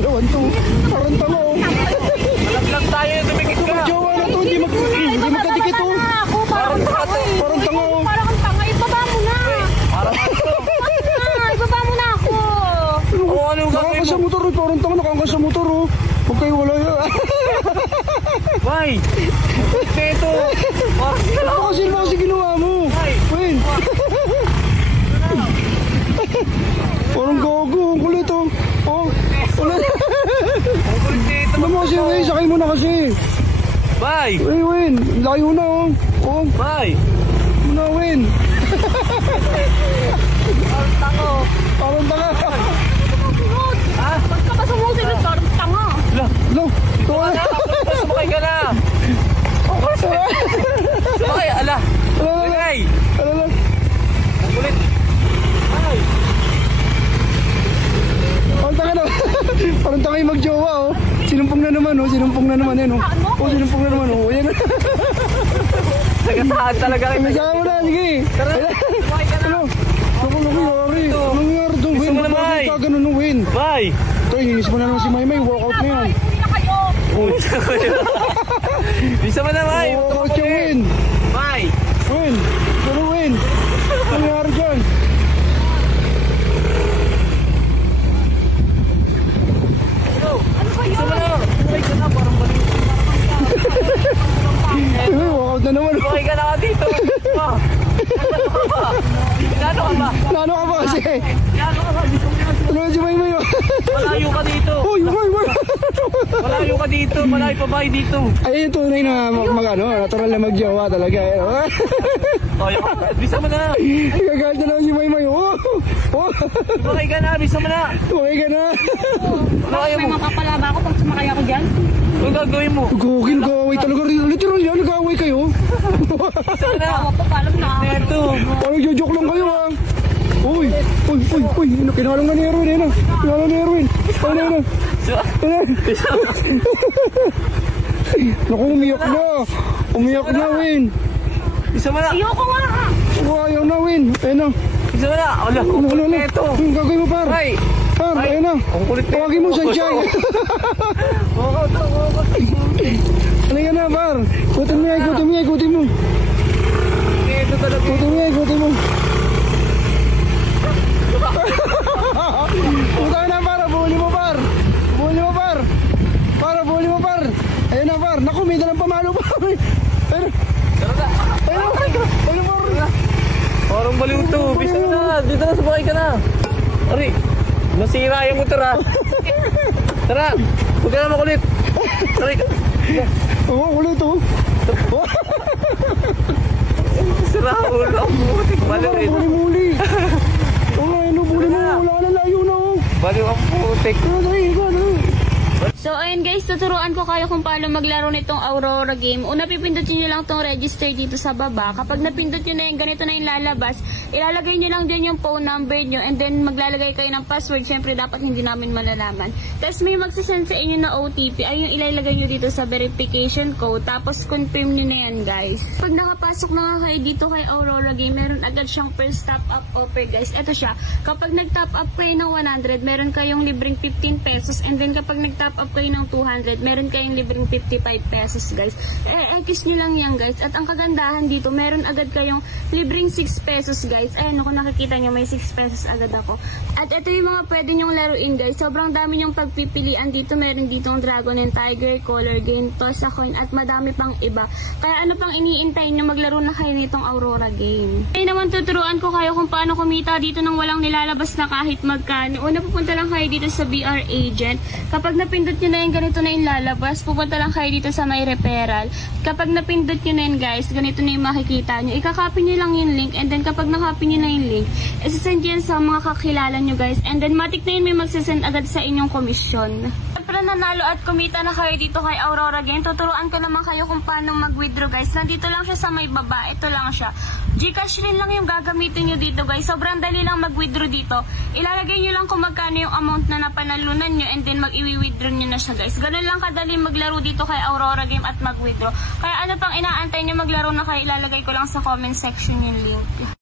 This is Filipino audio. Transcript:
dalawan to. Parang tanga oh. Malaglag tayo, tumikit ka. Magjowa na to, hindi magkadikit to. Parang tanga eh. Parang tanga oh. Parang tanga, ibaba mo na. Parang Ibaba mo na ako. Oo, ano yung gagawin Nakangkas sa mo? motor oh, parang tanga nakangkas sa motor oh. Huwag kayo wala yun. Bay! Ito! Ano kasi ginawa mo? Win! Parang gago, ang kulit oh. Oh, kulit. Ang kulit dito. Ano mo kasi Win, sakay mo na kasi. Bay! Win, layo na oh. Oh, Bay! na Win. Parang tanga. Parang tanga. Ha? Ba't ka ba sumusunod? Parang tanga. No, tuwa na. Sumakay ka na! Sumakay, ala! Lagay! Ano lang? Ang kulit! Ay! Parang tanga na. Parang tanga yung magjowa oh. Sinumpong na naman oh, sinumpong na naman yan oh. Oh, sinumpong na naman oh. Ayan na. Nagasahan talaga kayo. Masaya mo na, sige. Tara! Sumakay ka na! Ano? Naku, yari. Anong nangyari doon, Win? Gusto mo na, Bakit May? ka ganun ng Win? Bay! Ito, inis mo na naman si Maymay. Walkout na yan. Hindi na kayo. Bisa mo na, Bay! Walkout yung Win. Bay! Win. Ano Win? Ano nangyari dyan? Ano ba Bisa mo yun? na! Sumakay ka na, parang balik. Walkout na naman. Sumakay ka na ka dito! Ah! Gano ka ba? Nano ka ba kasi? Gano ka ba? Ano si Maymay? Malayo ka dito! Uy, uy, uy. Malayo ka dito! Malayo pa ba dito? Ay, yung tunay na ano, natural na magjowa talaga. Oh, bisa mo na! Gagalit na naman si Maymay. Oh, oh. Sumakay ka na! Bisa mo na! Okay ka na. Sumakay May mo! makapalaba ako pag sumakay ako dyan. Anong gagawin mo? Gugil, nag-away talaga. Literal yan, nag-away kayo. Bisa mo na! Tawa pa, alam na. Ito! Parang joke lang kayo ha. Uy, uy, uy, uy. Kinalang na ni Erwin, eh na. Kinalang ni Erwin. Ano na? Naku, umiyak na. Umiyak na, Win. Bisa mo na! Ayoko nga. Oh, ayaw na, Win. Ayun na. Bisa mo na! Wala! Ang kulit na ito! Yung gagawin mo, par. Ay! Par, Ay! ayun na. Ang kulit na Tawagin mo, Sunshine. Halika na, par. Ikutin mo yan, ikutin mo yan, ikutin mo. Ito talaga! Ikutin mo yan, ikutin mo. Utang na, par. Buhuli mo, par. Buhuli mo, par. Par, buhuli mo, par. Ayun na, par. Naku, may dalang pamalo, par. Ayun. Tara na! Ayun, par. Ayun, par. Parang baliw to! Bisa mo na! Dito na, sumakay ka na! Ari! Masira yung motor ha! Tara! Huwag ka na makulit! Ari! Oo, kulit oh. Sira ako lang! Butik! Baliw rin! Muli-muli. Oo, ayun, buli mo. Wala na, layo na oh. Baliw ang putik! So ayun guys, tuturuan ko kayo kung paano maglaro nitong Aurora game. Una, pipindutin nyo lang tong register dito sa baba. Kapag napindot nyo na yung ganito na yung lalabas, ilalagay nyo lang dyan yung phone number nyo and then maglalagay kayo ng password. Siyempre dapat hindi namin malalaman. Tapos may magsasend sa inyo na OTP, ay yung ilalagay nyo dito sa verification code. Tapos confirm nyo na yan guys. Pag nakapasok na kayo dito kay Aurora game, meron agad siyang first top up offer guys. Ito siya, kapag nag-top up kayo ng 100, meron kayong libreng 15 pesos and then kapag nag-top up kayo ng 200, meron kayong libreng 55 pesos guys. X nyo lang yan guys. At ang kagandahan dito, meron agad kayong libreng 6 pesos guys. Ayan, kung nakikita nyo, may 6 pesos agad ako. At ito yung mga pwede nyong laruin guys. Sobrang dami nyong pagpipilian dito. Meron ditong Dragon and Tiger, Color Game, Toss a Coin, at madami pang iba. Kaya ano pang iniintay nyo, maglaro na kayo nitong Aurora game. Ngayon naman tuturuan ko kayo kung paano kumita dito nang walang nilalabas na kahit magkano. Una, pupunta lang kayo dito sa BR Agent. Kapag napindot nyo na yung ganito na yung lalabas, pupunta lang kayo dito sa may referral. Kapag napindot nyo na yun guys, ganito na yung makikita nyo. Ikakopy nyo lang yung link and then kapag nakopy nyo na yung link, isasend yan sa mga kakilala nyo guys. And then matik na yun may magsasend agad sa inyong komisyon. Siyempre nanalo at kumita na kayo dito kay Aurora game. Tuturuan ko naman kayo kung paano mag-withdraw guys. Nandito lang siya sa may baba. Ito lang siya. Gcash rin lang yung gagamitin nyo dito guys. Sobrang dali lang mag-withdraw dito. Ilalagay nyo lang kung magkano yung amount na napanalunan nyo and then mag-i-withdraw nyo na siya guys. Ganun lang kadali maglaro dito kay Aurora game at mag-withdraw. Kaya ano pang inaantay nyo maglaro na kayo, ilalagay ko lang sa comment section yung link.